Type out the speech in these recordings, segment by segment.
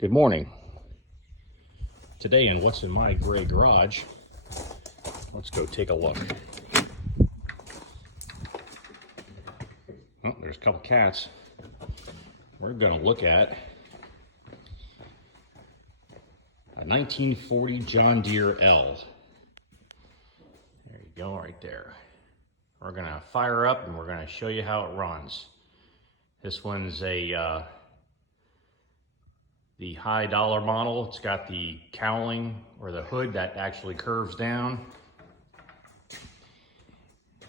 Good morning. Today in what's in my gray garage, let's go take a look. Oh, there's a couple cats. We're going to look at a 1940 John Deere L. There you go, right there. We're going to fire up and we're going to show you how it runs. This one's the high dollar model. It's got the cowling or the hood that actually curves down.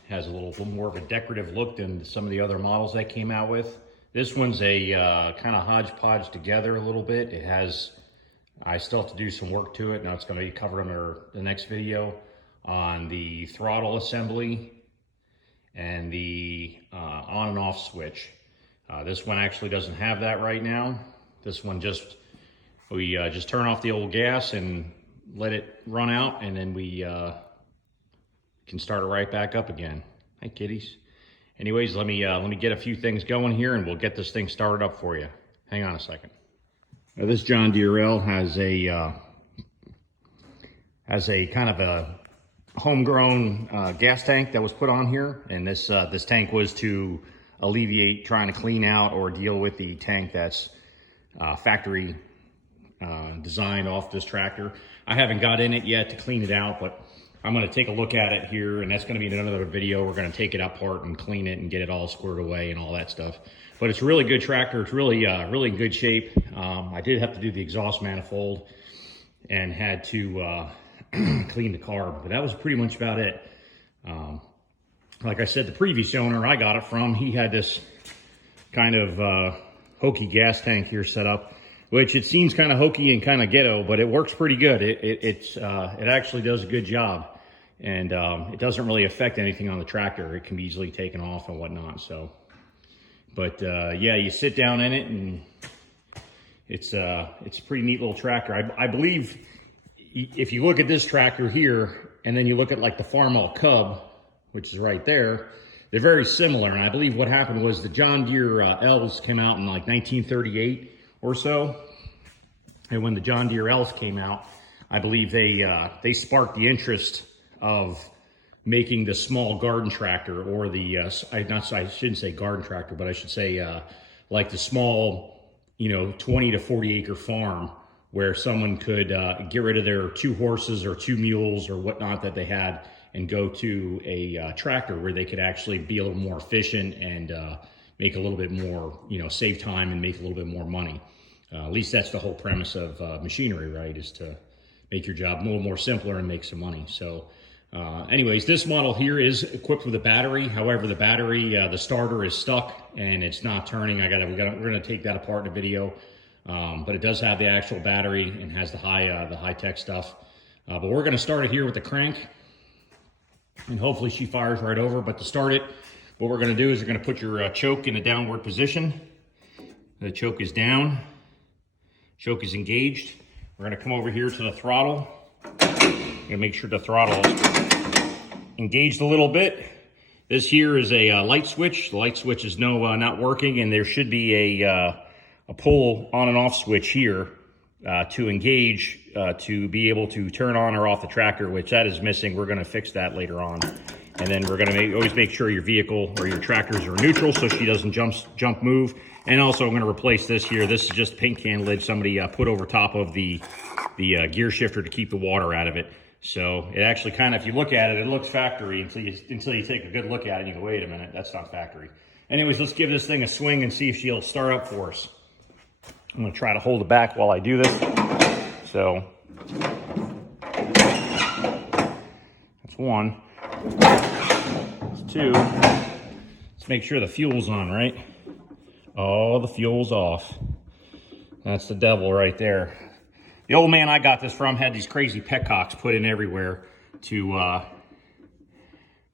Has a little more of a decorative look than some of the other models that came out with. This one's a kind of hodgepodge together a little bit. It has, I still have to do some work to it. Now it's going to be covered under the next video on the throttle assembly and the on and off switch. This one actually doesn't have that right now. This one we just turn off the old gas and let it run out, and then we can start it right back up again. Hi, kitties. Anyways, let me get a few things going here, and we'll get this thing started up for you. Hang on a second. Now, this John Deere L has a kind of a homegrown gas tank that was put on here, and this tank was to alleviate trying to clean out or deal with the tank that's factory designed off this tractor. I haven't got in it yet to clean it out, but I'm going to take a look at it here, and that's going to be in another video. We're going to take it apart and clean it and get it all squared away and all that stuff. But it's a really good tractor. It's really in good shape. I did have to do the exhaust manifold and had to clean the carb, but that was pretty much about it. Like I said, the previous owner I got it from, he had this kind of hokey gas tank here set up, which it seems kind of hokey and kind of ghetto, but it works pretty good. It actually does a good job, and it doesn't really affect anything on the tractor. It can be easily taken off and whatnot. So, but yeah, you sit down in it, and it's a pretty neat little tractor. I believe if you look at this tractor here, and then you look at like the Farmall Cub, which is right there, they're very similar. And I believe what happened was the John Deere L's came out in like 1938 or so. And when the John Deere L's came out, I believe they sparked the interest of making the small garden tractor, or the, I shouldn't say garden tractor, but I should say like the small, 20 to 40 acre farm where someone could get rid of their 2 horses or 2 mules or whatnot that they had and go to a tractor where they could actually be a little more efficient and make a little bit more, save time and make a little bit more money. At least that's the whole premise of machinery, right? Is to make your job a little more simpler and make some money. So anyways, this model here is equipped with a battery. However, the battery, the starter is stuck and it's not turning. We're gonna take that apart in a video. But it does have the actual battery and has the high-tech stuff. But we're gonna start it here with the crank, and hopefully she fires right over. But to start it, what we're gonna do is you're gonna put your choke in a downward position. The choke is down, choke is engaged. We're gonna come over here to the throttle. Gonna make sure the throttle is engaged a little bit. This here is a light switch. The light switch is not working, and there should be a pull on and off switch here to engage, to be able to turn on or off the tractor, which that is missing. We're gonna fix that later on. And then we're gonna always make sure your vehicle or your tractors are neutral so she doesn't jump move. And also I'm gonna replace this here. This is just paint can lid somebody put over top of the gear shifter to keep the water out of it. So it actually kind of, if you look at it, it looks factory until you take a good look at it and you go, wait a minute, that's not factory. Anyways, let's give this thing a swing and see if she'll start up for us. I'm gonna try to hold it back while I do this. So that's 1. That's 2. Let's make sure the fuel's on, right? Oh, the fuel's off. That's the devil right there. The old man I got this from had these crazy petcocks put in everywhere to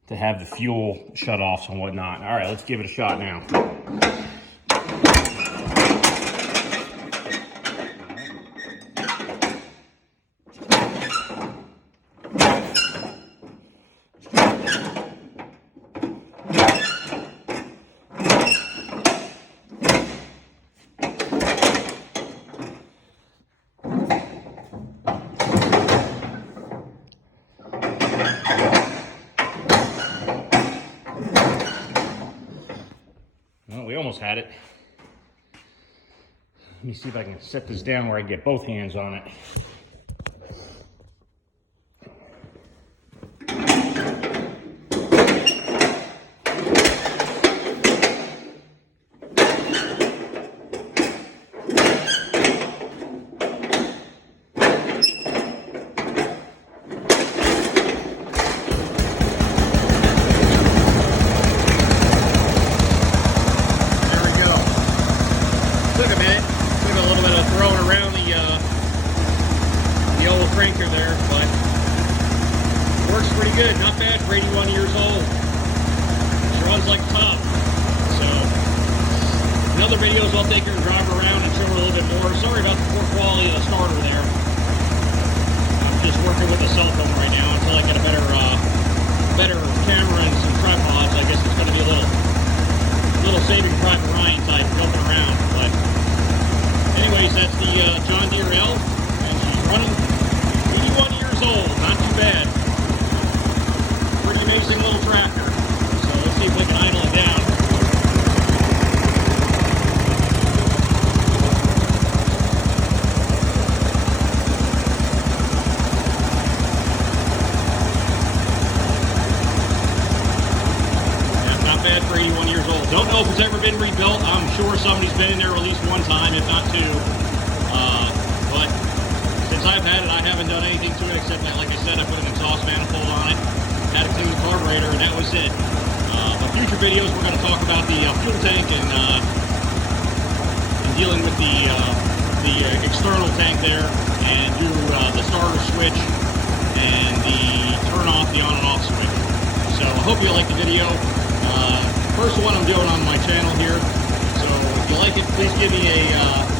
have the fuel shut off and whatnot. All right, let's give it a shot now. almost had it. Let me see if I can set this down where I can get both hands on it. Cranker there, but works pretty good. Not bad for 81 years old. Sure runs like top. So, in other videos, I'll take her and drive around and show her a little bit more. Sorry about the poor quality of the starter there. I'm just working with a cell phone right now until I get a better camera and some tripods. I guess it's going to be a little Saving Private Ryan type jumping around. But, anyways, that's the John Deere L, and she's running. 81 years old, not too bad. Pretty amazing little tractor. So let's see if we can idle it down. Yeah, not bad for 81 years old. Don't know if it's ever been rebuilt. I'm sure somebody's been in there at least one time, if not two. But since I've had it, I haven't done anything to it except that, like I said, I put an exhaust manifold on it, had to clean the carburetor, and that was it. But future videos, we're going to talk about the fuel tank and dealing with the external tank there, and do the starter switch and the turn off, the on and off switch. So I hope you like the video. First one I'm doing on my channel here. So if you like it, please give me a